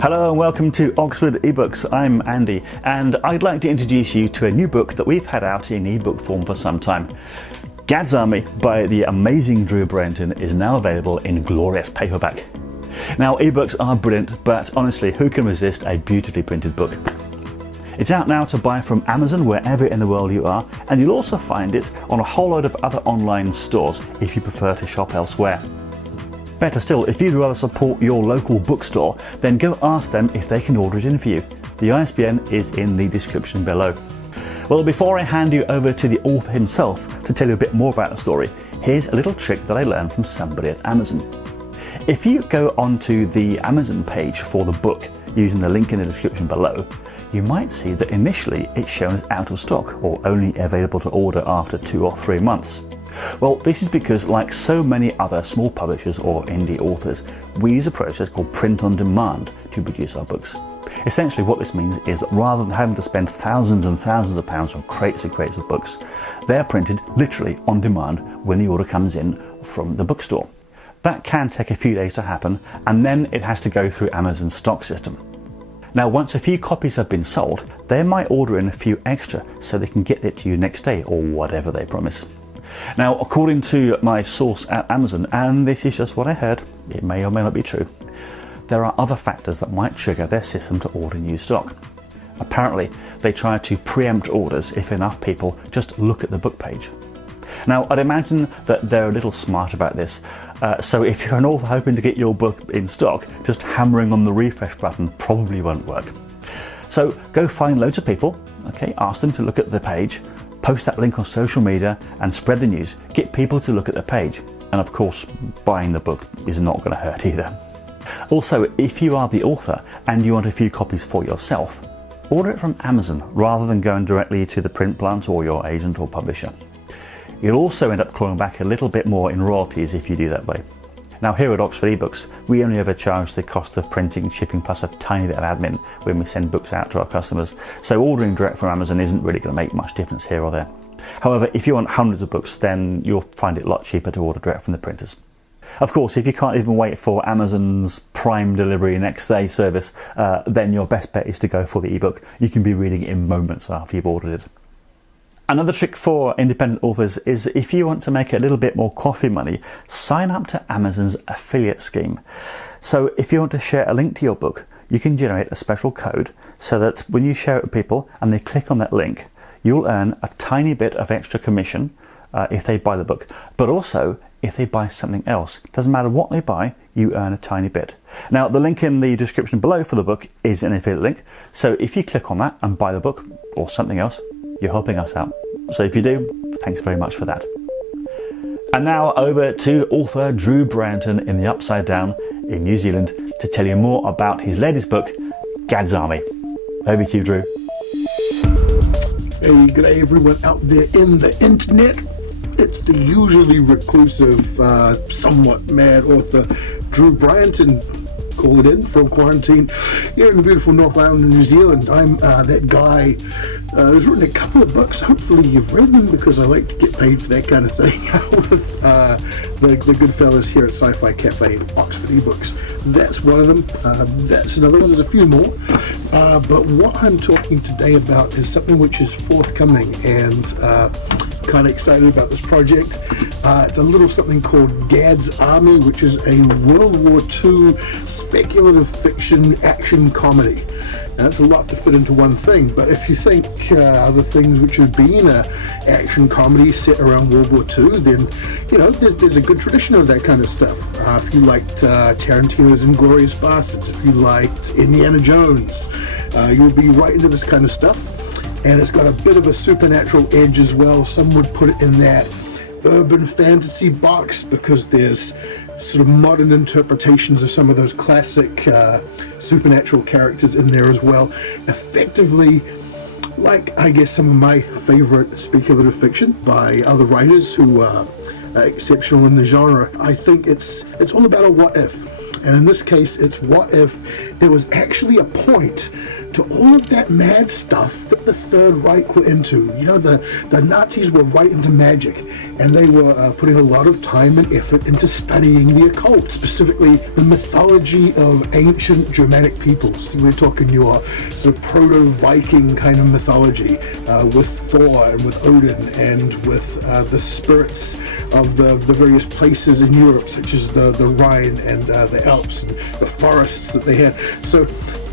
Hello and welcome to Oxford eBooks. I'm Andy and I'd like to introduce you to a new book that we've had out in ebook form for some time. Gads Army by the amazing Drew Bryenton is now available in glorious paperback. Now ebooks are brilliant, but honestly, who can resist a beautifully printed book? It's out now to buy from Amazon wherever in the world you are, and you'll also find it on a whole load of other online stores if you prefer to shop elsewhere. Better still, if you'd rather support your local bookstore, then go ask them if they can order it in for you. The ISBN is in the description below. Well, before I hand you over to the author himself to tell you a bit more about the story, here's a little trick that I learned from somebody at Amazon. If you go onto the Amazon page for the book using the link in the description below, you might see that initially it's shown as out of stock or only available to order after 2 or 3 months. Well, this is because, like so many other small publishers or indie authors, we use a process called print on demand to produce our books. Essentially what this means is that rather than having to spend thousands and thousands of pounds on crates and crates of books, they're printed literally on demand when the order comes in from the bookstore. That can take a few days to happen, and then it has to go through Amazon's stock system. Now, once a few copies have been sold, they might order in a few extra so they can get it to you next day or whatever they promise. Now, according to my source at Amazon, and this is just what I heard, it may or may not be true, there are other factors that might trigger their system to order new stock. Apparently, they try to preempt orders if enough people just look at the book page. Now, I'd imagine that they're a little smart about this, so if you're an author hoping to get your book in stock, just hammering on the refresh button probably won't work. So go find loads of people, ask them to look at the page, post that link on social media and spread the news. Get people to look at the page. And of course, buying the book is not going to hurt either. Also, if you are the author and you want a few copies for yourself, order it from Amazon rather than going directly to the print plant or your agent or publisher. You'll also end up clawing back a little bit more in royalties if you do that way. Now, here at Oxford eBooks, we only ever charge the cost of printing and shipping plus a tiny bit of admin when we send books out to our customers, so ordering direct from Amazon isn't really going to make much difference here or there. However, if you want hundreds of books, then you'll find it a lot cheaper to order direct from the printers. Of course, if you can't even wait for Amazon's Prime Delivery next day service, then your best bet is to go for the ebook. You can be reading it in moments after you've ordered it. Another trick for independent authors is if you want to make a little bit more coffee money, sign up to Amazon's affiliate scheme. So if you want to share a link to your book, you can generate a special code so that when you share it with people and they click on that link, you'll earn a tiny bit of extra commission if they buy the book, but also if they buy something else. Doesn't matter what they buy, you earn a tiny bit. Now, the link in the description below for the book is an affiliate link, so if you click on that and buy the book or something else, you're helping us out. So if you do, thanks very much for that. And now over to author Drew Bryenton in the Upside Down in New Zealand to tell you more about his latest book, Gads Army. Over to you, Drew. Hey, good day everyone out there in the internet. It's the usually reclusive, somewhat mad author Drew Bryenton calling in from quarantine here in the beautiful North Island of New Zealand. I'm that guy who's written a couple of books. Hopefully you've read them, because I like to get paid for that kind of thing. The good fellas here at Sci-Fi Cafe, Oxford eBooks. That's one of them. That's another one. There's a few more. But what I'm talking today about is something which is forthcoming, and kind of excited about this project. It's a little something called Gads Army, which is a World War II speculative fiction action comedy. Now, that's a lot to fit into one thing, but if you think other things which have been action comedy set around World War II, then you know there's a good tradition of that kind of stuff. If you liked Tarantino's Inglourious Basterds, if you liked Indiana Jones, you'll be right into this kind of stuff. And it's got a bit of a supernatural edge as well. Some would put it in that urban fantasy box, because there's sort of modern interpretations of some of those classic supernatural characters in there as well. Effectively, like I guess some of my favorite speculative fiction by other writers who are exceptional in the genre. I think it's all about a what if. And in this case, it's what if there was actually a point to all of that mad stuff that the Third Reich were into. You know, the Nazis were right into magic, and they were putting a lot of time and effort into studying the occult, specifically the mythology of ancient Germanic peoples. We're talking your sort of proto-Viking kind of mythology, with Thor and with Odin and with the spirits of the various places in Europe, such as the Rhine and the Alps and the forests that they had. So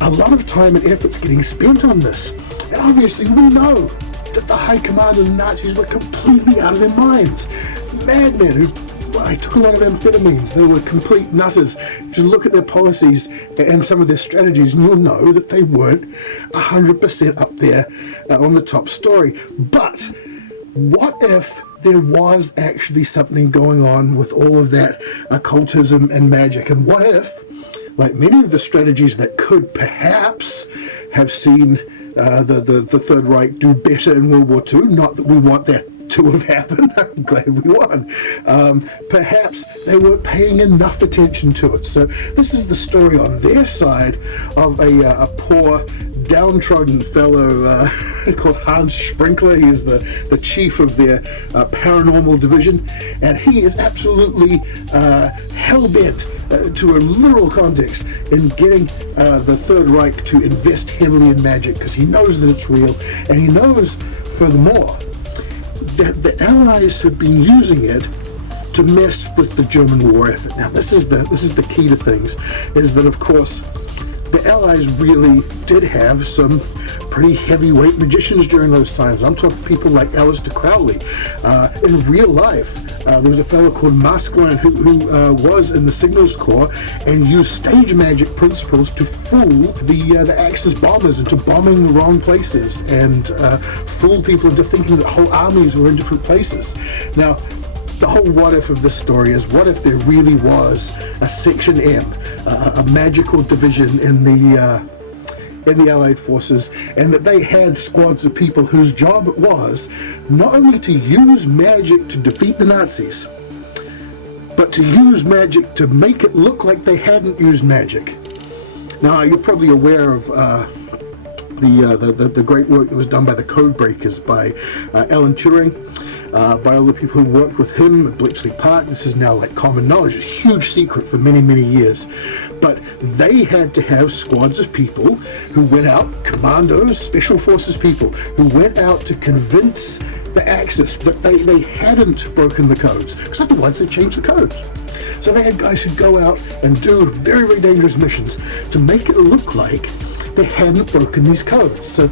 a lot of time and effort getting spent on this. And obviously we know that the high command of the Nazis were completely out of their minds. Madmen who took a lot of amphetamines. They were complete nutters. Just look at their policies and some of their strategies and you'll know that they weren't 100% up there on the top story. But what if there was actually something going on with all of that occultism and magic? And what if, like many of the strategies that could perhaps have seen the Third Reich do better in World War II, not that we want that to have happened, I'm glad we won, perhaps they weren't paying enough attention to it. So this is the story on their side of a poor, downtrodden fellow called Hans Sprinkler. He is the chief of their paranormal division, and he is absolutely hell-bent, to a literal context, in getting the Third Reich to invest heavily in magic, because he knows that it's real, and he knows, furthermore, that the Allies have been using it to mess with the German war effort. Now, this is the key to things, is that, of course, the Allies really did have some pretty heavyweight magicians during those times. I'm talking people like Aleister Crowley. In real life, there was a fellow called Maskelyne who was in the Signals Corps and used stage magic principles to fool the Axis bombers into bombing the wrong places and fool people into thinking that whole armies were in different places. Now, the whole what if of this story is, what if there really was a Section M, a magical division in the Allied forces, and that they had squads of people whose job it was not only to use magic to defeat the Nazis, but to use magic to make it look like they hadn't used magic. Now, you're probably aware of the great work that was done by the Code Breakers by Alan Turing. By all the people who worked with him at Bletchley Park. This is now like common knowledge, a huge secret for many, many years. But they had to have squads of people who went out, commandos, special forces people, who went out to convince the Axis that they hadn't broken the codes, because otherwise they changed the codes. So they had guys who go out and do very, very dangerous missions to make it look like they hadn't broken these codes. So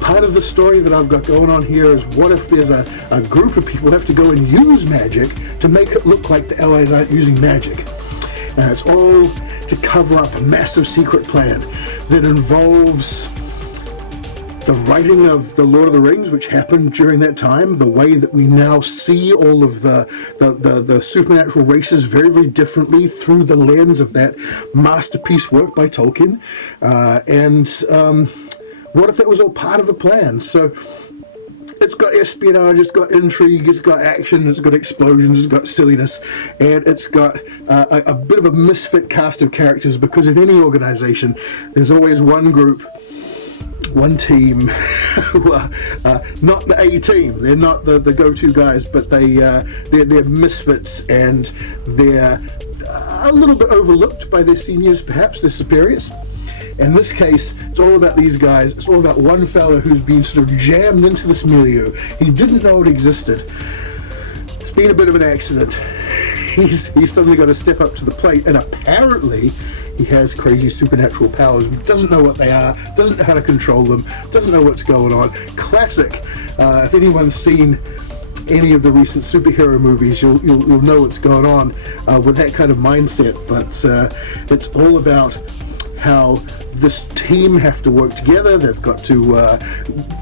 part of the story that I've got going on here is, what if there's a group of people who have to go and use magic to make it look like the Allies aren't using magic? And it's all to cover up a massive secret plan that involves the writing of the Lord of the Rings, which happened during that time, the way that we now see all of the supernatural races very, very differently through the lens of that masterpiece work by Tolkien, and what if that was all part of a plan? So it's got espionage, it's got intrigue, it's got action, it's got explosions, it's got silliness, and it's got a bit of a misfit cast of characters, because in any organization there's always one group, one team who are not the A team. They're not the go-to guys, but they're misfits, and they're a little bit overlooked by their seniors, perhaps their superiors. In this case, it's all about these guys. It's all about one fellow who's been sort of jammed into this milieu. He didn't know it existed. It's been a bit of an accident. He's suddenly got to step up to the plate, and apparently he has crazy supernatural powers. He doesn't know what they are, doesn't know how to control them, doesn't know what's going on. Classic. If anyone's seen any of the recent superhero movies, you'll know what's going on with that kind of mindset. But it's all about how this team have to work together. They've got to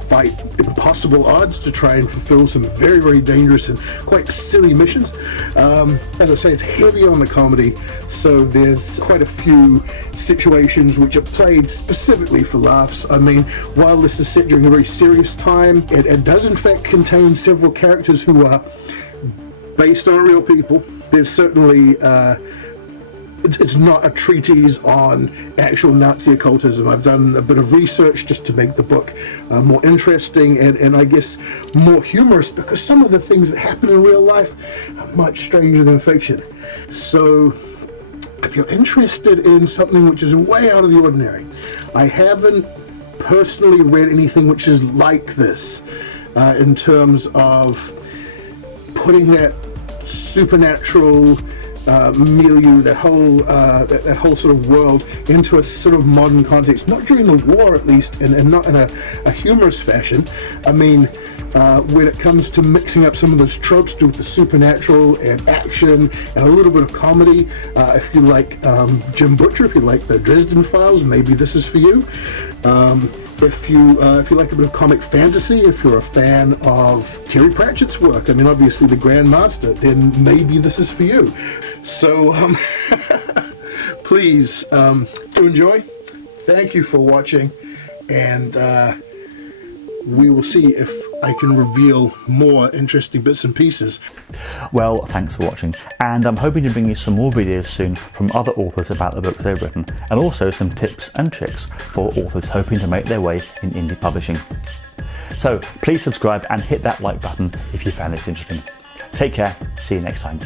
fight impossible odds to try and fulfill some very, very dangerous and quite silly missions. As I say, it's heavy on the comedy, so there's quite a few situations which are played specifically for laughs. I mean, while this is set during a very serious time, it does in fact contain several characters who are based on real people. There's certainly it's not a treatise on actual Nazi occultism. I've done a bit of research just to make the book more interesting and I guess more humorous, because some of the things that happen in real life are much stranger than fiction. So if you're interested in something which is way out of the ordinary, I haven't personally read anything which is like this in terms of putting that supernatural milieu, that whole sort of world into a sort of modern context, not during the war at least, and not in a humorous fashion. I mean, when it comes to mixing up some of those tropes with the supernatural and action and a little bit of comedy, if you like Jim Butcher, if you like the Dresden Files, maybe this is for you. If you like a bit of comic fantasy, if you're a fan of Terry Pratchett's work, I mean obviously the Grandmaster, then maybe this is for you. So please do enjoy. Thank you for watching, and we will see if I can reveal more interesting bits and pieces. Well, thanks for watching, and I'm hoping to bring you some more videos soon from other authors about the books they've written, and also some tips and tricks for authors hoping to make their way in indie publishing. So please subscribe and hit that like button if you found this interesting. Take care, see you next time.